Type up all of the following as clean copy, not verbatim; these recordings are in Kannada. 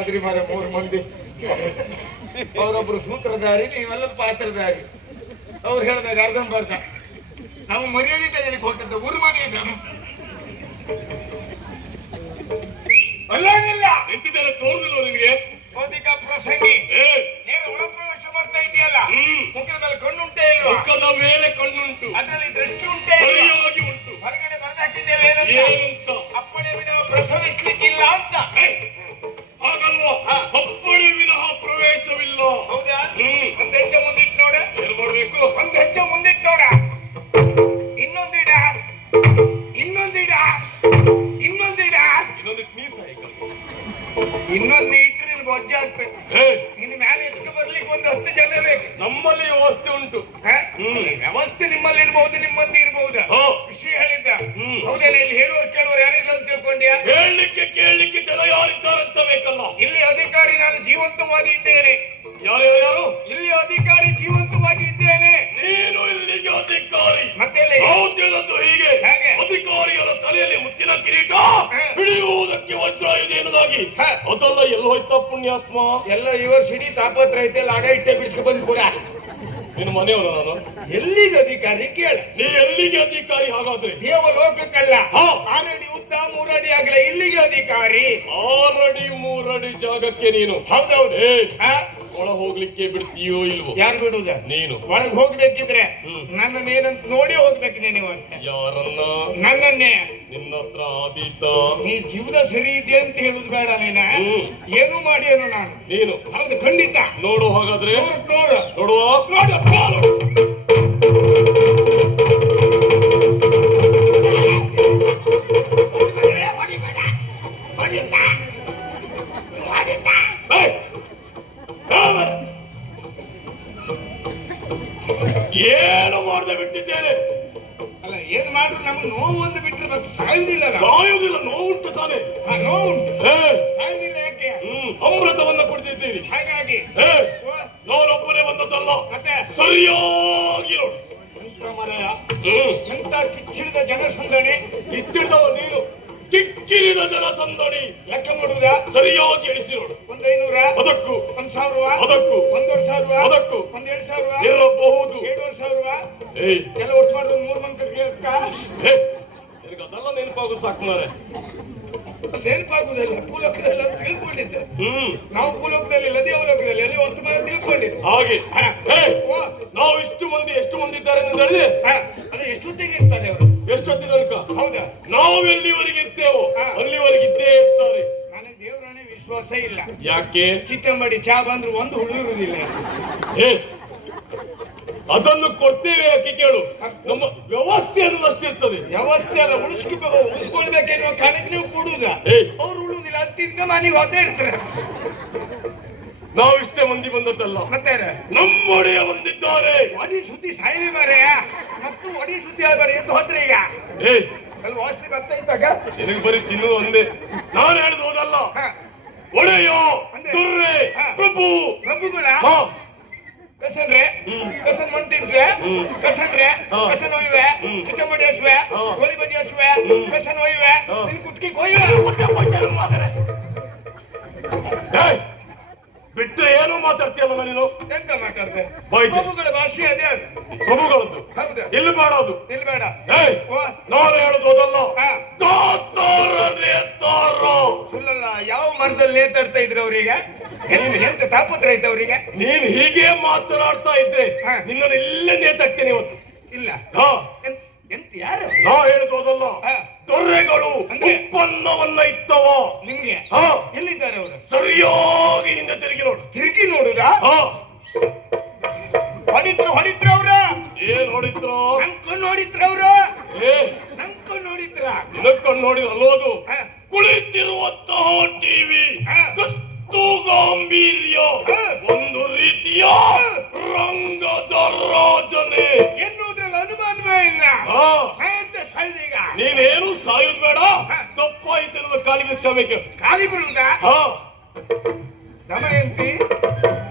ಆದ್ರಿ ಮಾರ 3 ಮಂದಿ. ಅವರೊಬ್ರು ಸೂತ್ರಧಾರಿ, ನೀವೆಲ್ಲ ಪಾತ್ರಧಾರಿ. ಅವ್ರು ಹೇಳಿದಾಗ ಅರ್ಧಂಬರ್ಧ ನಾವು ಮರ್ಯಾದೆ ತೆಗೆಲಿಕ್ಕೆ ಹೋಗ್ತದ್ದ ಊರು ಮನೆಯಿಂದ ಅಲ್ಲಾಗಿಲ್ಲ ಎಂತಿದ್ದಾರೆ ತೋರುದಿಲ್ಲ ನಿನಗೆ ಭೌತಿಕ ಪ್ರಸಂಗಿ ಒಳಪ್ರವೇಶ ಮಾಡ್ತಾ ಇದೆಯಲ್ಲ, ಮುಖದಲ್ಲಿ ಕಣ್ಣುಂಟೇ ಇಲ್ವಾ? ಮುಖದ ಮೇಲೆ ಕಣ್ಣುಂಟು, ಅದರಲ್ಲಿ ದೃಷ್ಟಿ ಉಂಟೇ ಸರಿಯಾಗಿ ಉಂಟು. ಹೊರಗಡೆ ಬರ್ದಾಕಿದ್ದೇವೆ ಏನಂತ? ಅಪ್ಪಣೆ ವಿನಃ ಪ್ರಸವಿಸ್ಲಿಕ್ಕಿಲ್ಲ ಅಂತ. ಹಾಗಲ್ವಾ? ಅಪ್ಪಣೆ ವಿನಃ ಪ್ರವೇಶವಿಲ್ಲ. ಹೌದಾ? ಒಂದು ಹೆಜ್ಜೆ ಮುಂದಿಟ್ಟು ನೋಡ. ಏನ್ ಮಾಡ್ಬೇಕು? ಒಂದು ಹೆಜ್ಜೆ ಮುಂದಿಟ್ಟು ನೋಡ. ಇನ್ನೊಂದಿಡ, ಇನ್ನೊಂದಿಡ, ಇನ್ನೊಂದಿಡ, ಇನ್ನೊಂದಿಟ್ಟು ಮೀಸ ಇನ್ನೊಂದು ಇಟ್ಟರೆ ನಿನ್ ಬೊಜ್ಜೆ ಆಗ್ಬೇಕು. ನಿನ್ನ ಮೇಲೆ ಎಷ್ಟು ಬರ್ಲಿಕ್ಕೆ ಒಂದು 10 ಜನ ಬೇಕು. ನಮ್ಮಲ್ಲಿ ವ್ಯವಸ್ಥೆ ಉಂಟು. ವ್ಯವಸ್ಥೆ ನಿಮ್ಮಲ್ಲಿ ಇರ್ಬಹುದು, ನಿಮ್ಮಲ್ಲಿ ಇರ್ಬಹುದು. ವಿಷಯ ಹೇಳಿದ್ದ ಹೌದಲ್ಲ? ಇಲ್ಲಿ ಹೇಳುವವರು ಕೇಳುವರು ಯಾರಿಲ್ಲ ಅಂತ ತಿಳ್ಕೊಂಡ್ಯಾ? ಹೇಳಲಿಕ್ಕೆ ಕೇಳಲಿಕ್ಕೆ ಜನ ಯಾರಿದ್ದಾರಂತ ಬೇಕಲ್ಲ. ಇಲ್ಲಿ ಅಧಿಕಾರಿ ನಾನು ಜೀವಂತವಾಗಿ ಇದ್ದೇನೆ. ಯಾರು ಯಾರು? ಇಲ್ಲಿ ಅಧಿಕಾರಿ ಜೀವಂತವಾಗಿ ಇದ್ದೇನೆ. ನೀನು ಇಲ್ಲಿಗೆ ಅಧಿಕಾರಿ. ಮತ್ತೆ ಹೌದು ಹೀಗೆ ಅಧಿಕಾರಿಗಳ ತಲೆಯಲ್ಲಿ ಮುತ್ತಿನ ಕಿರೀಟ ಹಿಡಿಯುವುದಕ್ಕೆ ವಜ್ರ ಇದೆ ಎನ್ನುವುದಾಗಿ ಅದೆಲ್ಲ ಎಲ್ಲೋಯ್ತ ಪುಣ್ಯಾತ್ಮ? ಎಲ್ಲ ಇವರು ಸಿಡಿ ತಾಪತ್ರ ಐತೆ, ಆಗ ಇಟ್ಟೆ ಬಿಡಿಸ್ಕೊ ಬಂದು ಕೂಡ. ನಿನ್ನ ಮನೆಯವನು ನಾನು. ಎಲ್ಲಿಗೆ ಅಧಿಕಾರಿ ಕೇಳ? ನೀ ಎಲ್ಲಿಗೆ ಅಧಿಕಾರಿ? ಹಾಗಾದ್ರೆ ದೇವಲೋಕಕ್ಕಲ್ಲ. 6 ಅಡಿ ಉದ್ದ 3 ಅಡಿ ಆಗಲ ಇಲ್ಲಿಗೆ ಅಧಿಕಾರಿ. 6 ಅಡಿ 3 ಅಡಿ ಜಾಗಕ್ಕೆ ನೀನು. ಹೌದೌದು. ಒಳ ಹೋಗ್ಲಿಕ್ಕೆ ಬಿಡ್ತೀಯೋ ಇಲ್ವೋ? ಯಾರು ಬಿಡುದ? ನೀನು. ಒಳಗೆ ಹೋಗ್ಬೇಕಿದ್ರೆ ನನ್ನನ್ನೇನಂತ ನೋಡಿ ಹೋಗ್ಬೇಕು. ನೀನು ಯಾರನ್ನ? ನನ್ನನ್ನೇ. ನಿನ್ನ ಹತ್ರ ಆದೀತ? ನೀ ಜೀವನ ಸರಿ ಇದೆ ಅಂತ ಹೇಳುದು ಬೇಡ. ನೀನ ಏನು ಮಾಡಿ ಏನು ನಾನು ನೀನು? ಹೌದು, ಖಂಡಿತ. ನೋಡು ಹಾಗಾದ್ರೆ. ನೋಡು ನೋಡುವ. ನೋಡು. ಏನು ಮಾಡದೆ ಬಿಟ್ಟಿದ್ದೇನೆ. ಅಲ್ಲ, ಏನ್ ಮಾಡ್ರು ನಮ್ಗೆ ನೋವು ಒಂದು ಬಿಟ್ಟಿರ್ಬೇಕು. ಸಾಯುವುದಿಲ್ಲ. ಸಾಯುವುದಿಲ್ಲ. ನೋವುಂಟು ತಾನೆ? ನೋವುಂಟು. ಸಾಯುವುದಿಲ್ಲ ಯಾಕೆ? ಅಮೃತವನ್ನ ಕುಡಿದಿದ್ದೀರಿ. ಹಾಗಾಗಿ ನಾನೊಬ್ಬನೇ ಬಂದದ್ದಲ್ಲ. ಮತ್ತೆ ಸರಿಯಾಗಿ ನೋಡು. ಎಂತ ಕಿಚ್ಚಿಡಿದ ಜನಸಂದಣಿ. ಕಿಚ್ಚಿಡಿದವ ನೀನು. ಕಿಕ್ಕಿರಿದ ಜನಸಂದಣಿ ಲೆಕ್ಕ ಮಾಡುವುದಾ? ಸರಿಯಾಗಿ ಎಣಿಸಿ ನೋಡು. 500, ಅದಕ್ಕೂ 1000, ಅದಕ್ಕೂ 1,000, ಅದಕ್ಕೂ 1,500 ಇರಬಹುದು. 7,500 ಎಲ್ಲ ಒಟ್ಟು ಮಾಡಿದ್ರು 3 ಮಂದಿ ಅದೆಲ್ಲ ನೆನಪಾಗುದು ಸಾಕು ಮಾರೆ. ನೆನಪಾಗುದಿಲ್ಲ. ಭೂಲೋಕದಲ್ಲಿ ತಿಳ್ಕೊಂಡಿದ್ದೆ. ನಾವು ಭೂಲೋಕದಲ್ಲಿ ಇಲ್ಲ, ದೇವಲೋಕದಲ್ಲಿ ಅಲ್ಲಿ ವರ್ತಮಾನ ತಿಳ್ಕೊಂಡಿದ್ದೆ. ಹಾಗೆ ನಾವು ಎಷ್ಟು ಮಂದಿ ಇದ್ದಾರೆ ಅಂತ ಹೇಳಿದ್ರೆ ಅದು ಎಷ್ಟೊತ್ತಿಗೆ ಇರ್ತಾರೆ ಅವರು? ಎಷ್ಟೊತ್ತಿನ ತನಕ? ಹೌದಾ? ನಾವು ಎಲ್ಲಿವರೆಗೆ ಇರ್ತೇವೋ ಅಲ್ಲಿವರೆಗೆ ಇದ್ದೇ ಇರ್ತಾರೆ. ನನಗೆ ದೇವರನ್ನೇ ವಿಶ್ವಾಸ ಇಲ್ಲ. ಯಾಕೆ? ಚಿಕ್ಕಂಬಡಿ ಚಾ ಬಂದ್ರು ಒಂದು ಹುಳು ಇರುವುದಿಲ್ಲ. ಅದನ್ನು ಕೊಡ್ತೇವೆ. ಯಾಕೆ ಕೇಳು? ನಮ್ಮ ವ್ಯವಸ್ಥೆ ಅನ್ನೋಷ್ಟಿರ್ತದೆ. ವ್ಯವಸ್ಥೆ ಅಲ್ಲ, ಉಳಿಸ್ಕೊಳ್ಬೇಕೆನ್ನುವ ಕಾರಣಕ್ಕೆ ನೀವು ಕೊಡುವುದ? ಅವ್ರು ಉಳುವುದಿಲ್ಲ. ಅತ್ತಿಂದ ಮನೆಗೆ ಹೋದೇ ಇರ್ತಾರೆ. ನಾವು ಇಷ್ಟೇ ಮಂದಿ ಬಂದದ್ದಲ್ಲ. ಮತ್ತೆ ನಮ್ಮೊಡೆಯ ಬಂದಿದ್ದಾರೆ. ಒಡಿ ಸುದ್ದಿ ಸಾಯಿರಿ ಮಾರೆ. ಮತ್ತು ಒಡಿ ಸುದ್ದಿ ಆಗಬೇಡ ಎಂದು ಹೋದ್ರೆ ಈಗ ಅಲ್ಲಿ ವಾಸ್ತಿ ಬರ್ತಾ ಇದ್ದಾಗ ನಿನಗೆ ಬರೀ ಚಿನ್ನು ಒಂದೇ. ನಾನು ಹೇಳಿದ್ ಹೋದಲ್ಲ. ಒಡೆಯ ದುರ್ರೆ ಪ್ರಭುಗಳ ಕಸನ್ರೆ, ಕಸನ್ ಮಂಟಿದ್ರೆ, ಕಸನ್ರೆ, ಕಸನ್ ಒಯ್ವೆ, ಚಿಕ್ಕಮಡಿ ಹಸುವೆ, ಗೋಲಿ ಬಜಿ ಹಸುವೆ, ಕಸನ್ ಒಯ್ವೆ, ನಿನ್ ಕುಟ್ಕಿ ಕೊಯ್ವೆ. ಬಿಟ್ಟರೆ ಏನೋ ಮಾತಾಡ್ತೀಯಲ್ಲ ನೀನು? ಎಂತ ಮಾತಾಡ್ತೆ? ಪ್ರಭುಗಳ ಭಾಷೆ ಅದೇ ಅದು. ಪ್ರಭುಗಳದ್ದು. ಹೌದು. ಇಲ್ಲಿ ಬೇಡದು. ಇಲ್ಲಿ ಬೇಡ. ನಾನು ಹೇಳುದು ಅದಲ್ಲ. ಸುಳ್ಳಲ್ಲ. ಯಾವ ಮರದಲ್ಲಿ ನೇತಾಡ್ತಾ ಇದ್ರು ಅವ್ರಿಗೆ? ಎಂತ ತಾಪತ್ರ ಐತೆ ಅವರಿಗೆ? ನೀನ್ ಹೀಗೆ ಮಾತನಾಡ್ತಾ ಇದ್ರೆ ನಿನ್ನನ್ನು ಇಲ್ಲೇ ನೇತಾಡ್ತೇನೆ ಇವತ್ತು. ಇಲ್ಲ ಎಂತ ಯಾರು? ನಾ ಹೇಳುದು ಅದಲ್ಲ. ದೊರೆಗಳು ಉತ್ಪನ್ನವನ್ನ ಇತ್ತವ ನಿಮ್ಗೆ. ಎಲ್ಲಿದ್ದಾರೆ ಅವರು? ಸರಿಯಾಗಿ ಹಿಂದೆ ತಿರುಗಿ ನೋಡು. ತಿರುಗಿ ನೋಡುದಾ? ಹೊಡಿತ್ರ ಅವ್ರ? ಏನ್ ಹೊಡಿದ್ರು? ನಂಬ್ಕೊಂಡು ನೋಡಿದ್ರ ಅವ್ರು? ನಂಬ್ಕೊಂಡು ನೋಡಿದ್ರ? ನಿನಕ್ಕೊಂಡು ನೋಡಿದ್ರು ಅಲ್ಲೋದು. ಕುಳಿತಿರುವಂತಹ ಟಿವಿ ಕತ್ತು ಗಾಂಭೀರ್ಯ, ಒಂದು ರೀತಿಯ ರಂಗದ ರಾಜನೇ ಎನ್ನುವುದ್ರಲ್ಲಿ ಅನುಮಾನವೇ ಇಲ್ಲ. ಈಗ ನೀನೇನು ಸಾಯುದು ಬೇಡ. ತಪ್ಪಾಯ್ತು ಎನ್ನುವ ಕಾಲಿಗೆ ಕ್ಷಮೆಗೆ ಖಾಲಿ ಬರುವುದ? ದಮಯಂತಿ,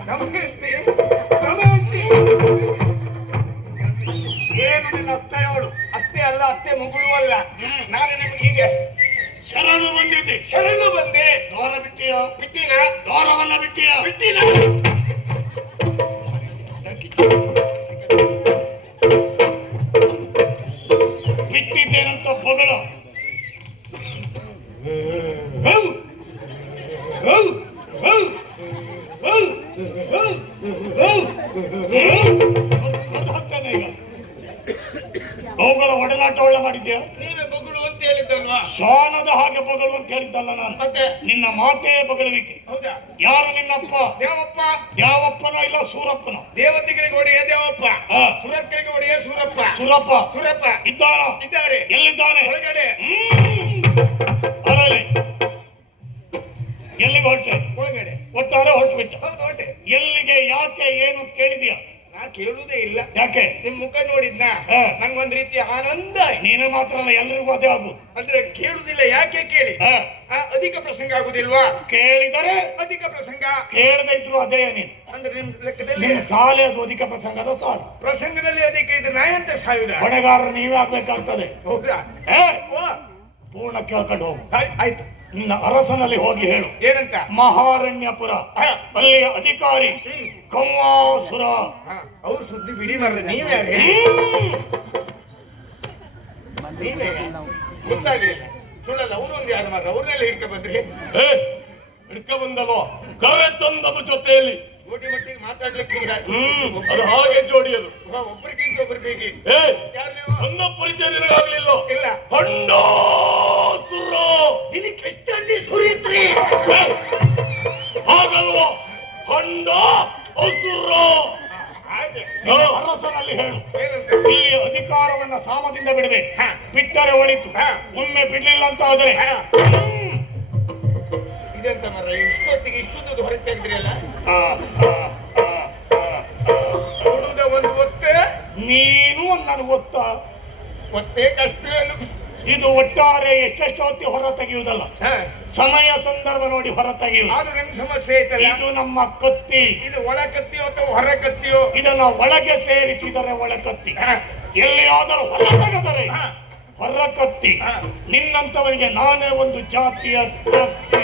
ದಮಯಂತಿ, ದಮಯಂತಿ. ಏನು ನಿನ್ನ ಅತ್ತೆಯವಳು? ಅತ್ತೆ ಅಲ್ಲ, ಅತ್ತೆ ಮಗಳು ಅಲ್ಲ. ನಾನು ನಿಮ್ಗೆ ಹೀಗೆ ಶರಣು ಬಂದಿದ್ದೆ. ಶರಣು ಬಂದೆ. ದ್ವಾರ ಬಿಟ್ಟಿಯ? ಬಿಟ್ಟಿನ. ದ್ವಾರವನ್ನ ಬಿಟ್ಟಿಯ? ಬಿಟ್ಟಿನ. ಬಿಟ್ಟಿದ್ದೇನಂತ ಬಗಳ. ಅವುಗಳ ಒಡನಾಟ ಒಳ್ಳೆ ಮಾಡಿದ್ಯಾ? ನೀನು ಬೊಗಳು ಅಂತ ಹೇಳಿದ್ದಲ್ವಾ? ಶ್ವಾನದ ಹಾಗೆ ಬಗಳು ಅಂತ ಹೇಳಿದ್ದಲ್ಲ ನಾನು. ಮತ್ತೆ ನಿನ್ನ ಮಾತೇ ಬಗಳುವಿಕೆ. ಹೌದಾ? ಯಾರು ನಿನ್ನಪ್ಪ? ದೇವಪ್ಪ. ಯಾವಪ್ಪನೋ ಇಲ್ಲ ಸೂರಪ್ಪನೋ? ದೇವತೆಗಳಿಗೆ ಒಡೆಯ ದೇವಪ್ಪ, ಸುರಕ್ಕರಿಗೆ ಒಡೆಯ ಸೂರಪ್ಪ. ಸುರಪ್ಪ ಸುರಪ್ಪ ಇದ್ದಾನ? ಇದ್ದಾರೆ. ಎಲ್ಲಿದ್ದಾನೆ? ಒಳಗಡೆ. ಬರಲಿ. ಎಲ್ಲಿಗೆ ಹೊರಟೆ? ಒಳಗಡೆ. ಒಟ್ಟಾರೆ ಹೊರಟುಬಿಟ್ಟ. ಹೌದು ಹೊರಟೆ. ಎಲ್ಲಿಗೆ, ಯಾಕೆ, ಏನು ಕೇಳಿದ್ಯಾ? ನಾ ಕೇಳುವುದೇ ಇಲ್ಲ. ಯಾಕೆ? ನಿಮ್ ಮುಖ ನೋಡಿದ್ನ ನಂಗೊಂದ್ ರೀತಿ ಆನಂದ. ನೀನು ಮಾತ್ರ ಅಲ್ಲ, ಎಲ್ರಿಗೂ ಅದೇ ಆಗುದು. ಅಂದ್ರೆ ಕೇಳುವುದಿಲ್ಲ. ಯಾಕೆ ಕೇಳಿ? ಅಧಿಕ ಪ್ರಸಂಗ ಆಗುದಿಲ್ವಾ? ಕೇಳಿದರೆ ಅಧಿಕ ಪ್ರಸಂಗ, ಕೇಳದೆ ಇದ್ರು ಅದೇ. ನೀನು ಅಂದ್ರೆ ನಿಮ್ ಲೆಕ್ಕದಲ್ಲಿ ನಿನ್ನ ಸಾಲೆ ಅದು ಅಧಿಕ ಪ್ರಸಂಗದ ಸಾಲು. ಪ್ರಸಂಗದಲ್ಲಿ ಅಧಿಕ ಇದ್ರೆ ನಾ ಎಂತ ಸಾವಿರ ಹೊಣೆಗಾರರು ನೀವೇ ಆಗ್ಬೇಕಾಗ್ತದೆ. ಹೌದಾ? ಪೂರ್ಣ ಕೇಳ್ಕೊಂಡು ಹೋಗು. ಆಯ್ತು. ನಿನ್ನ ಅರಸನಲ್ಲಿ ಹೋಗಿ ಹೇಳು. ಏನಂತ? ಮಹಾರಣ್ಯಪುರ ಅಲ್ಲಿಯ ಅಧಿಕಾರಿ ಕೌವಾಸುರ. ಅವ್ರು ಸುದ್ದಿ ಬಿಡಿ ಮರ್ರೆ. ನೀವೇ ಗೊತ್ತಾಗ್ಲಿಲ್ಲ. ಸುಳ್ಳಲ್ಲ. ಅವನೊಂದು ಯಾರು ಮಾತ್ರ ಅವ್ರನ್ನೆಲ್ಲ ಹಿಡ್ಕ ಬಂದ್ರಿ. ಹಿಡ್ಕ ಬಂದಲ್ವ? ಕರೆ ತಂದದ ಜೊತೆಯಲ್ಲಿ ಜೋಡಿ ಮಟ್ಟಿಗೆ ಮಾತಾಡ್ಲಿಕ್ಕೆ ಅದು ಹಾಗೆ ಜೋಡಿಯದು. ಒಬ್ಬರಿಗಿಂತ ಒಬ್ಬರು ಬೇಗಿ. ನನ್ನ ಪರಿಚಯ ನಿನಗಾಗ್ಲಿಲ್ಲ? ಇಲ್ಲ. ಹಂಡಾಸುರ. ಇದಕ್ಕೆ ಎಷ್ಟಲ್ಲಿ ಸುರಿತ್ರಿ? ಹಾಗಲ್ವ? ಹಂಡ ಅಸುರ. ಅರಸನಲ್ಲಿ ಹೇಳು. ಈ ಅಧಿಕಾರವನ್ನ ಸಾಮದಿಂದ ಬಿಡದೆ ಬಿಟ್ಟರೆ ಒಳಿತು. ಒಮ್ಮೆ ಬಿಡ್ಲಿಲ್ಲ ಅಂತ ಆದ್ರೆ ಇದೆಂತ ಮರ ಇಷ್ಟೊತ್ತಿಗೆ ಇಷ್ಟೊಂದು ಹೊರಗೆ ತೆಗೆದ್ರಿಯಲ್ಲ. ಕೊಡುವುದ ಒಂದು ಒತ್ತೆ. ನೀನು ನನಗೆ ಗೊತ್ತ ಒತ್ತೆ ಕಷ್ಟ. ಇದು ಒಟ್ಟಾರೆ ಎಷ್ಟೆಷ್ಟು ಹೊತ್ತಿ ಹೊರ ತೆಗೆಯುವುದಲ್ಲ, ಸಮಯ ಸಂದರ್ಭ ನೋಡಿ ಹೊರ ತೆಗೆಯುವುದು. ಆದ್ರೂ ನಿಮ್ ಸಮಸ್ಯೆ ಐತಲ್ಲ. ಇದು ನಮ್ಮ ಕತ್ತಿ. ಇದು ಒಳ ಕತ್ತಿಯೋ ಅಥವಾ ಹೊರ ಕತ್ತಿಯೋ? ಇದನ್ನ ಒಳಗೆ ಸೇರಿಸಿದರೆ ಒಳ ಕತ್ತಿ, ಎಲ್ಲಿಯಾದರೂ ಹೊರ ತೆಗೆದರೆ ಹೊರ ಕತ್ತಿ. ನಿನ್ನಂತವರಿಗೆ ನಾನೇ ಒಂದು ಜಾತಿಯ ಕತ್ತಿ.